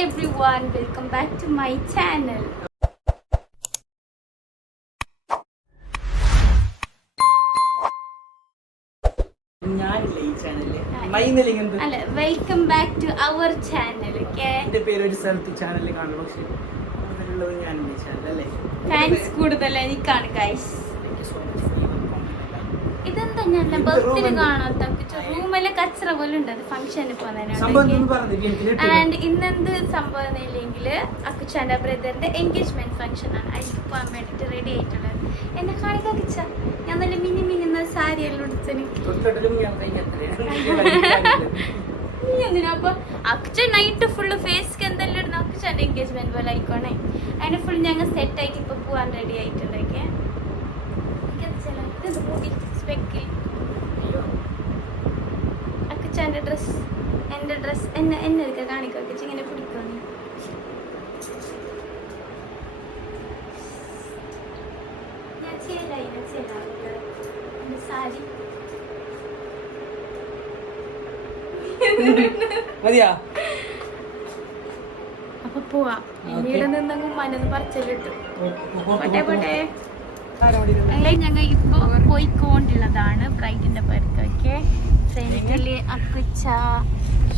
everyone, welcome back to my channel. Welcome back to our channel. Thanks കൂടുതൽ എനിക്കാണ് guys. ഇതെന്താ ഞാൻ birthday കാണാത്ത റൂമിലെ കച്ചറ പോലെ ഉണ്ട്. അത് ഫംഗ്ഷന് പോകുന്നതിനാണ്. ആൻഡ് ഇന്നെന്ത് സംഭവം ഇല്ലെങ്കിൽ അക്കുച്ചാന്റെ ബ്രദറിന്റെ എൻഗേജ്മെന്റ് ഫംഗ്ഷൻ ആണ്. അതിലേക്ക് പോകാൻ വേണ്ടിട്ട് റെഡി ആയിട്ടുള്ളത്. എന്നെ കാണിക്കാൻ കിച്ച ഞാൻ നല്ല മിനി മിനിന്ന സാരി എല്ലാം ഉടുത്തിന്. അപ്പൊ അക്കുച്ച നൈറ്റ് ഫുള്ള് ഫേസ്ക്ക് എന്തെല്ലാം ഇടുന്ന അക്കുച്ചാന്റെ എൻഗേജ്മെന്റ് പോലെ ആയിക്കോണേ. അതിന് ഫുൾ ഞങ്ങൾ സെറ്റ് ആയിട്ട് ഇപ്പൊ പോവാൻ റെഡി ആയിട്ടുണ്ടൊക്കെ. അക്കുച്ചാന്റെ ഡ്രസ് എന്റെ ഡ്രസ് എന്നെ എടുക്ക കാണിക്കൊക്കെ ഇങ്ങനെ പിടിക്കുന്നു. ഞാൻ ചേരായി എന്റെ സാരി അപ്പൊ പോവാ. ഇവിടെ നിന്നെങ്കിൽ മനന്ന് പറിച്ചല്ലിട്ടു. പോട്ടെ പോട്ടെ. ഞങ്ങൾ ഇപ്പൊ പോയിക്കൊണ്ടുള്ളതാണ് ബ്രൈഡിന്റെ പേർക്കൊക്കെ. ഫ്രണ്ടില് അക്കുച്ച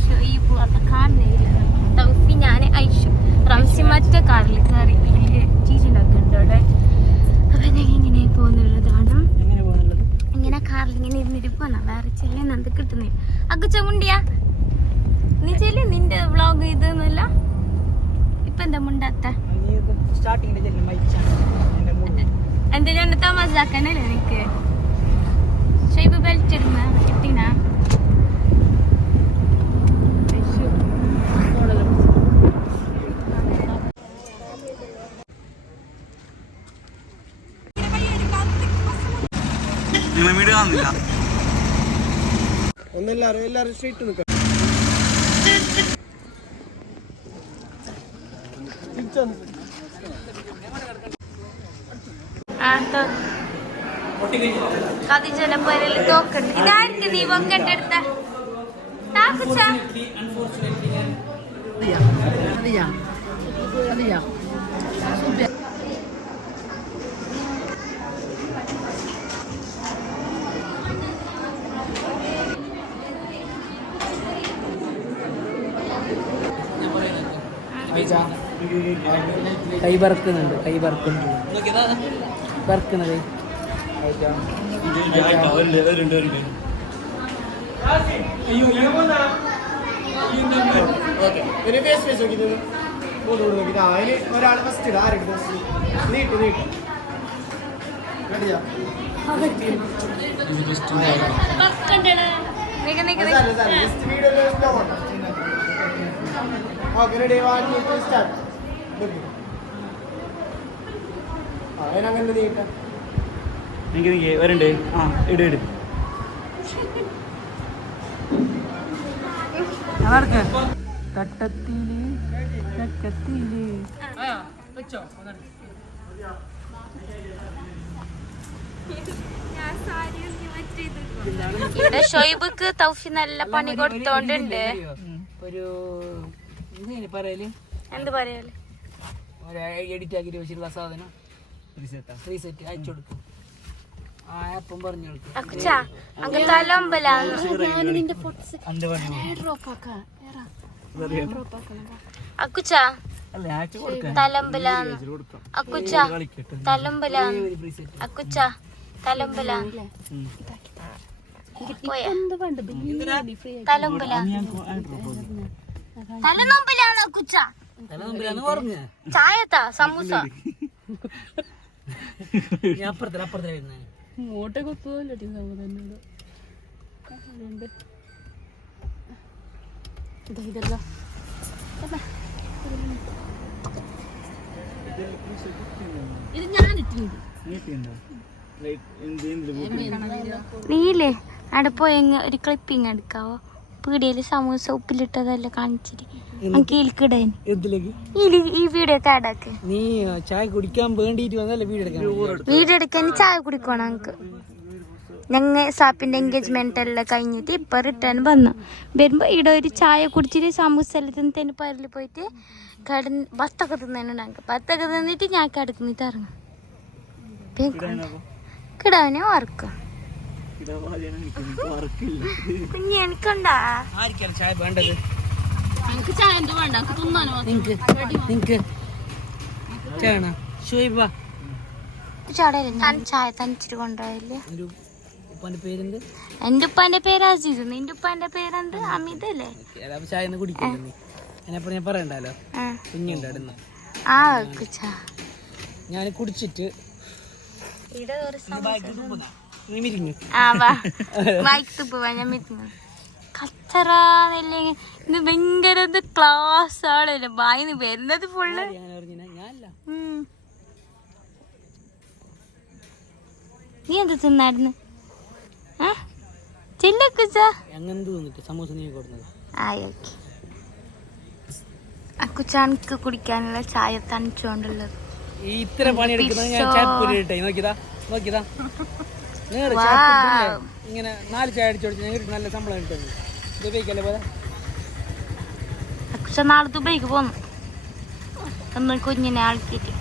ഷൊയ്ബു ഒക്കെ കാണുന്നില്ല. തൗഫി ഞാൻ ഐഷു റംസി മറ്റേ കാറിൽ കയറി ചീച്ചിലൊക്കെ ഉണ്ട് അവിടെ. അപ്പൊ ഞങ്ങൾ ഇങ്ങനെ പോകുന്നുള്ളതാണ്. ഇങ്ങനെ കാറിൽ ഇങ്ങനെ ഇരുന്നിട്ട് പോന്നാ വേറെ ചെല്ലുന്ന എന്ത് കിട്ടുന്നില്ല. അക്കുച്ച മുണ്ടിയാ നീ ചെല്ലു നിന്റെ വ്ളോഗ് ഇതൊന്നുമല്ല. ഇപ്പൊ എന്താ മുണ്ടാത്ത എന്റെ ഞാൻ തമാസാക്കാനല്ലേ നിനക്ക്. ഷൈബ് ബെൽറ്റ് ഇടുന്ന കിട്ടീനാ എല്ലാരും സ്ട്രീറ്റ് നിൽക്കാം. ഇതായിരിക്കും നീ വങ്കന്റെ അടുത്ത കൈ പറക്കുന്നുണ്ട്. കൈ പറക്കുന്നുണ്ട്. പറക്കുന്നത് ഒരാൾ ഫസ്റ്റ് നീട്ട് നീട്ട് അങ്ങനെ നീട്ടാ എനിക്ക് വരണ്ടേ. ആ ഇട് തട്ടത്തില് തട്ടത്തില് ഇവിടെ ഷൊയ്ബക്ക് തൗഫി നല്ല പണി കൊടുത്തോണ്ടുണ്ട്. ഒരു പറയല് എന്ത് പറയല് എഡിറ്റ് ആക്കി വെച്ചിട്ടുള്ള സാധനം റീസെറ്റ് അയച്ചു കൊടുക്കും. അപ്പം പറഞ്ഞു അക്കുച്ച തലമ്പലാന്ന് അക്കുച്ച തലമ്പലാന്ന് അക്കുച്ച തലമ്പലാന്ന് തലമ്പലാന്ന് തലനൊമ്പലാന്ന് അക്കുച്ച ചായത്താ സമൂസ അപ്പുറത്തെ വരുന്നേ ഇങ്ങോട്ടേ കൊത്തുമല്ലോ എന്നോട് ഇതല്ല ഇത് ഞാൻ ഇട്ടിട്ടുണ്ട്. നീലേ അവിടെ പോയി ഒരു ക്ലിപ്പിങ് എടുക്കാവോ? പീടിയയില് സമൂസ ഉപ്പിലിട്ടതല്ലേ കാണിച്ചിട്ട് നമുക്കിടാൻ ഈ വീഡിയോ കാടാക്ക്. നീ ചായ കുടിക്കാൻ വേണ്ടിട്ട് വന്നല്ലേ വീഡിയോ എടുക്കാൻ? വീഡിയോ എടുക്കാൻ ചായ കുടിക്കണം നമുക്ക്. ഞങ്ങൾ സാപ്പിന്റെ എൻഗേജ്മെന്റ് എല്ലാം കഴിഞ്ഞിട്ട് ഇപ്പൊ റിട്ടേൺ വന്നു വരുമ്പോ ഇവിടെ ഒരു ചായ കുടിച്ചിട്ട് സമൂസ എല്ലാം തിന്ന് തെന്നിപ്പാരിൽ പോയിട്ട് ബസ്തൊക്കെ തിന്നുണ്ടാകും. ബസ്തൊക്കെ തിന്നിട്ട് ഞാൻ കിടക്കുന്നിട്ട് ഇറങ്ങും. കിടാവിനെ ഓർക്കും കുഞ്ഞി എനിക്കുണ്ടാ ആർക്കാണ് ചായ വേണ്ടത്? എനിക്ക് ചായ എന്തോ വേണ്ട, എനിക്ക് തിന്നാനോ. നിങ്ങക്ക് ചായ ഷുഹൈബ ഞാൻ ചായ തനിച്ചിട്ട് കൊണ്ടുപോയില്ലേ. ഒരു ഉപ്പാന്റെ പേരെന്ത്? എന്റെ ഉപ്പാന്റെ പേര് അസീസ്, നിന്റെ ഉപ്പാന്റെ പേരെന്ത്? അമിത് അല്ലേ? അപ്പൊ ചായ ഒന്നും കുടിക്കില്ല നീ? അതിനെപ്പോ ഞാൻ പറയണ്ടല്ലോ, കുഞ്ഞുണ്ടായിരുന്നു. ആ ഞാൻ കുടിച്ചിട്ട് നീ മിരിഞ്ഞു. കച്ചറല്ലേ ഇത് ഭയങ്കര ക്ലാസ് ആണല്ലോ വായിന്ന് വരുന്നത് ഫുള്ള്. ഞാനല്ല നീ എന്ത് തിന്നായിരുന്നു? സമൂസ നീ കൊടുത്തത്. അക്കുച്ചാണിക്ക് കുടിക്കാനുള്ള ചായ തണിച്ചുകൊണ്ടുള്ളത്. ഇത്ര പണിയെടുക്കുന്നത് ഞാൻ ചായപ്പൊരി ഇട്ടേ. നോക്കിയതാ ഇങ്ങനെ 4 ചായ അടിച്ചു കൊടുത്ത് ഞങ്ങൾക്ക് നല്ല ശമ്പളം കിട്ടുന്നു. ദുബൈക്കല്ലേ പോലെ. അക്കുച്ച നാളെ ദുബൈക്ക് പോന്നു ഒന്ന് കുഞ്ഞിനെ ആൾക്കിട്ട്.